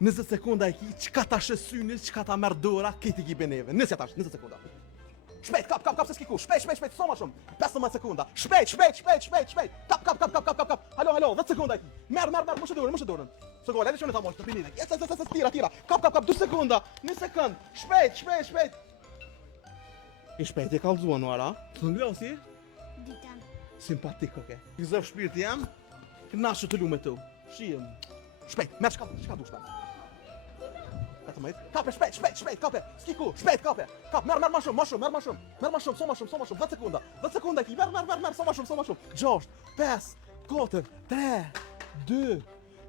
20 sekonda e ki, qka ta shësyni, qka ta merë dora, kiti ki beneve. Nësja tash, 20 sekonda. Shpejt, kap, se s'kiku, shpejt, so ma shumë. 15 sekonda. Shpejt. Kap. Halo, 10 sekonda e ki. Merë, moshe dorën. Së gole, edhe që në ta moshtë, të pinine. Yes, tira. Kap, 2 sekonda. 1 sekund. Shpejt. I shpejt e kalzuan, ara. Të nglosi? Ditan. Simpatik, oke. I zëv shpirti jam, knashu të lume tu. Shijem. Shpejt, merë shka du shpejt. Kape, shpejt, kape. Skiku, shpejt, kape. Kap, merë ma shumë. So ma shumë. 10 sekunda. 10 sekunda ki, merë, so ma shumë. 6, 5, 4, 3, 2,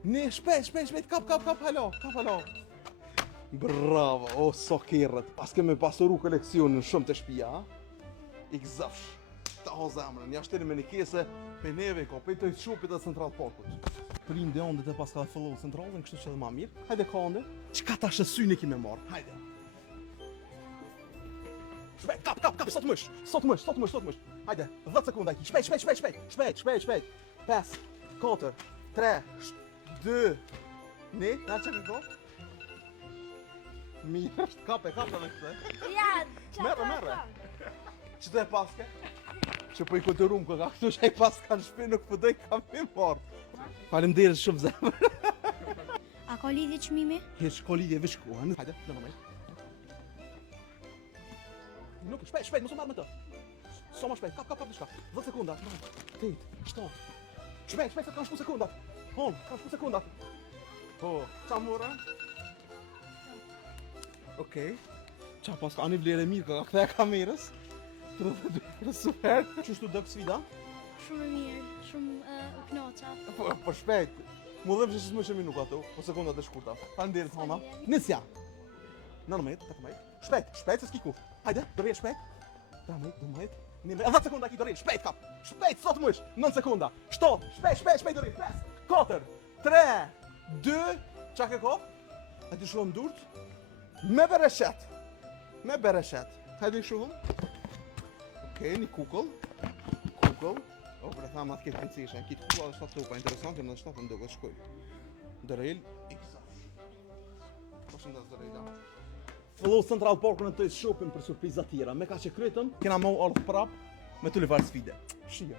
1, shpejt, kap, halo. Bravo, o, so kerët. Pas keme pasuru koleksionin shumë të shpia, I gëzafsh. Ta ho zemrën, ja shteri me një kese, pe neve, ko, pe të shupit e Central Parkut. Prinde ondet e pas ka follow centralin, kështu që edhe ma mirë. Hajde ka onde. Qka ta shësyni ki me marë? Hajde. Shpejt, kap, sot mësh. Hajde, 10 sekunda ki. Shpejt. 5, 4, 3, 2, 1, na që këko? Mirë është, kape me këse. Ja, Merë. Që të e paske? Që po I këtërum këka, këtu që I paska në shpi nuk pëdoj kam I marë. Faleminderit shumë zemër. A ka lidhje çmimi? Heç ka lidhje veç kuha. Hajde, normal. Nuk, shpejt, mos u marr me të. Sa më shpejt, kap diçka. 10 sekunda. 8, 7. Shpejt, se kanë shku sekundat. Kanë shku sekundat. Po, qa mora? Okej. Qa pas ka ani vlerë mirë ka kthea kamerës. 32 super. Qështu dëk sfida? Shumë e mirë, shumë kënaqa. Po shpejt. Mu dhe që s'më shemi nuk ato, po sekundat e shkurta. Faleminderit Hona. Nisja. 19, 18. Shpejt se s'kiku. Hajde, dorë shpejt. 12, 10 sekunda ki dorë, shpejt kap. Shpejt sot mësh. 9 sekunda. 7, shpejt dorë. 5, 4, 3, 2, qa ke ko? A ti shumë durt? Me bereshet. Hajde I shumë. Okej, një kukull. O, bre thamë atë këtë këncishen, kitë kua dhe shtatë tupa interesante, më dhe shtatë më dogo të shkuj. Dërejl, Po shumë dhe dërejla. Follow Central Parkun në të shopin për surprizat tjera. Me ka që krytëm, kena mau ardhë prap me të levar sfide. Shia.